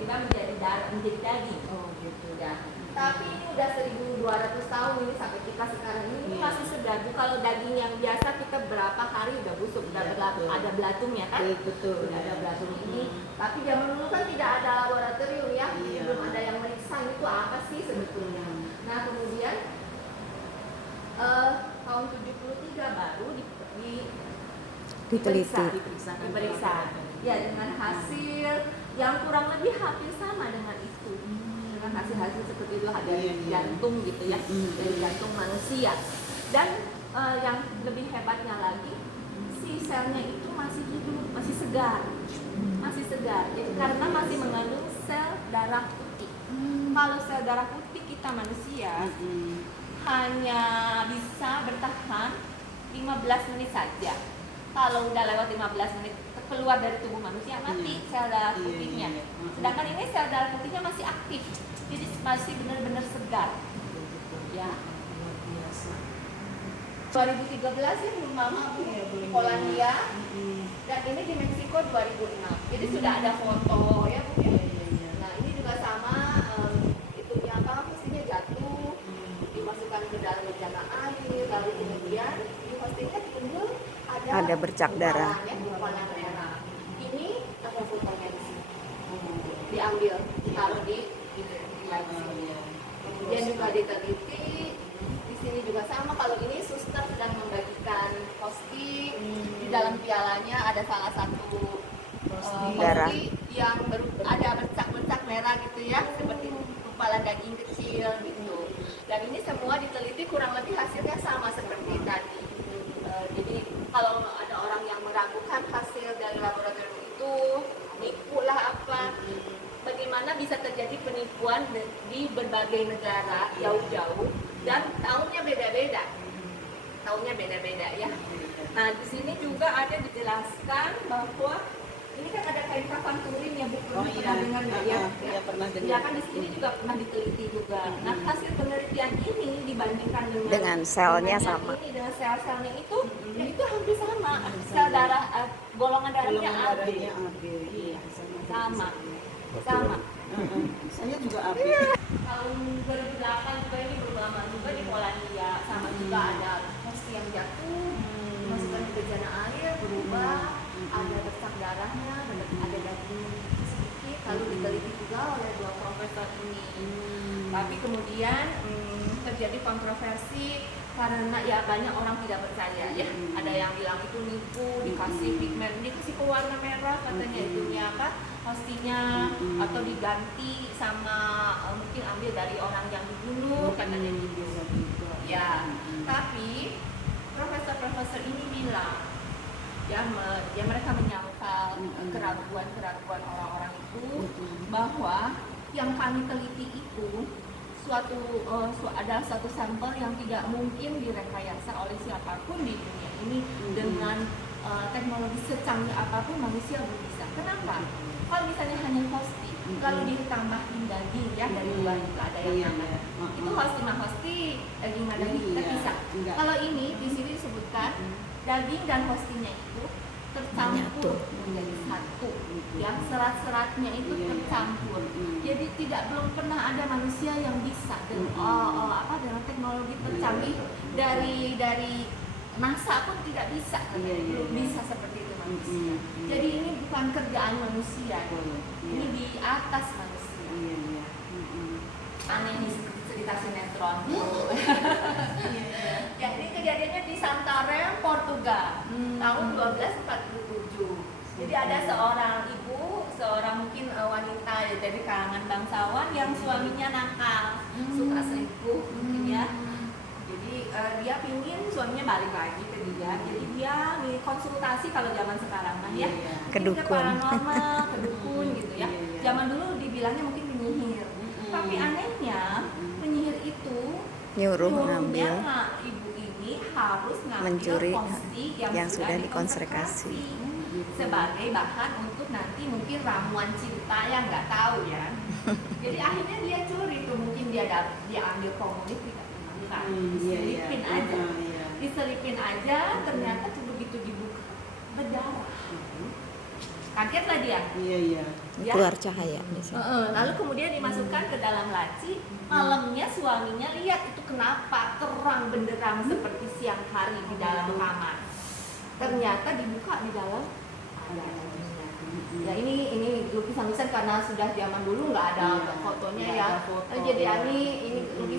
tiba-tiba menjadi menjadi daging. Oh gitu Ya. Tapi ini udah 1200 tahun ini sampai kita sekarang ini masih segar. Kalau daging yang biasa kita berapa hari udah busuk, udah ada belatungnya kan? Betul. Udah ada belatung ini. Tapi zaman dulu kan tidak ada laboratorium ya, belum ada yang meriksa itu apa sih sebetulnya. Nah kemudian tahun 73 baru diperiksa. Ya dengan hasil yang kurang lebih hampir sama dengan itu. Dengan hasil-hasil seperti itu ada jantung gitu ya, dari jantung manusia. Dan yang lebih hebatnya lagi, si selnya itu masih hidup, masih segar. Jadi karena masih mengandung sel darah putih. Kalau sel darah putih kita manusia hanya bisa bertahan 15 menit saja. Kalau udah lewat 15 menit keluar dari tubuh manusia mati sel darah putihnya. Sedangkan ini sel darah putihnya masih aktif. Jadi masih benar-benar segar. Ya. 2013 ya Mama Bu di Polandia. Dan ini di Meksiko 2006. Jadi sudah ada foto ya Bu ya. Nah, ini juga sama itunya apa? Pastinya jatuh. Dimasukkan ke dalam bejana air, lalu kemudian di pastinya timbul ada bercak darah. Warna merah. Ini ada fotonya di sini. Diambil, ditaruh di kemudian juga diteliti. Di sini juga sama. Kalau ini suster sedang membagikan hosting. Di dalam pialanya ada salah satu darah yang ada bercak-bercak merah gitu ya, seperti gumpalan daging kecil gitu. Dan ini semua diteliti kurang lebih hasilnya sama seperti tadi. Jadi kalau ada orang yang meragukan hasil dari laboratorium itu, nipu lah apa, bagaimana bisa terjadi penipuan di berbagai negara jauh-jauh dan tahunnya beda-beda. Ya. Nah, di sini juga ada dijelaskan bahwa ini kan ada kain kafan turin ya, Bu. Pernah dengar nggak ya? Iya, pernah dengar. Ya kan di sini juga pernah diteliti juga. Nah, hasil penelitian ini dibandingkan dengan selnya sama. Ini dengan sel-selnya itu, ya itu hampir sama. Sel darah, golongan darahnya AB. Sama. Saya juga AB. Tahun 2008 juga ini berlama juga di Polandia, sama juga ada hosti yang jatuh, dimasukkan ke bejana air, berubah, ada bercak darahnya, ada daging sedikit, lalu diteliti juga oleh 2 profesor ini. Tapi kemudian terjadi kontroversi karena ya banyak orang tidak percaya ya. Ada yang bilang itu nipu, dikasih pigmen, dikasih pewarna merah katanya itunya apa? Hostinya atau diganti sama mungkin ambil dari orang yang dibunuh katanya gitu. Ya, tapi profesor-profesor ini bilang ya mereka menyangkal keraguan orang-orang itu bahwa yang kami teliti itu adalah suatu sampel yang tidak mungkin direkayasa oleh siapapun di dunia ini dengan teknologi secanggih apapun manusia belum bisa. Kenapa? Kalau misalnya hanya hosti, lalu ditambahin daging ya dari luar itu ada yang namanya itu hosti mah hosti, daging mah daging kita bisa. Kalau ini di sini disebutkan daging dan hostinya itu tercampur menjadi satu, yang serat-seratnya itu tercampur. Jadi belum pernah ada manusia yang bisa dengan teknologi tercanggih dari NASA pun tidak bisa, belum bisa seperti itu manusia. Jadi ini bukan kerjaan manusia, ini di atas manusia. Aneh nih seperti cerita sinetron. Ya, ini kejadiannya di Santarém, Portugal, tahun 1247. Jadi ada seorang mungkin wanita ya, dari kalangan bangsawan yang suaminya nakal, suka selingkuh mungkin ya. Jadi dia pingin suaminya balik lagi ke dia. Jadi dia konsultasi kalau zaman sekarang kan ya, ke dukun, paranormal, ke dukun gitu ya. Zaman dulu dibilangnya mungkin penyihir. Tapi anehnya penyihir itu nyuruh ngambil ibu ini harus mencuri hosti yang sudah dikonsekrasi sebagai bahan untuk nanti mungkin ramuan cinta yang nggak tahu ya. Jadi akhirnya dia curi tuh, mungkin dia ambil komunik tidak temukan, diselipin aja, ternyata begitu dibuka berdarah. Kagetlah dia. Iya. Ya. Keluar cahaya di sini. Lalu kemudian dimasukkan ke dalam laci. Malamnya suaminya lihat itu kenapa terang benderang seperti siang hari di dalam kamar. Ternyata dibuka di dalam ada anjingnya. Ya ini lukisan-lukisan karena sudah zaman dulu nggak ada Iya, fotonya nggak ya. ada foto. Jadi ini lukisan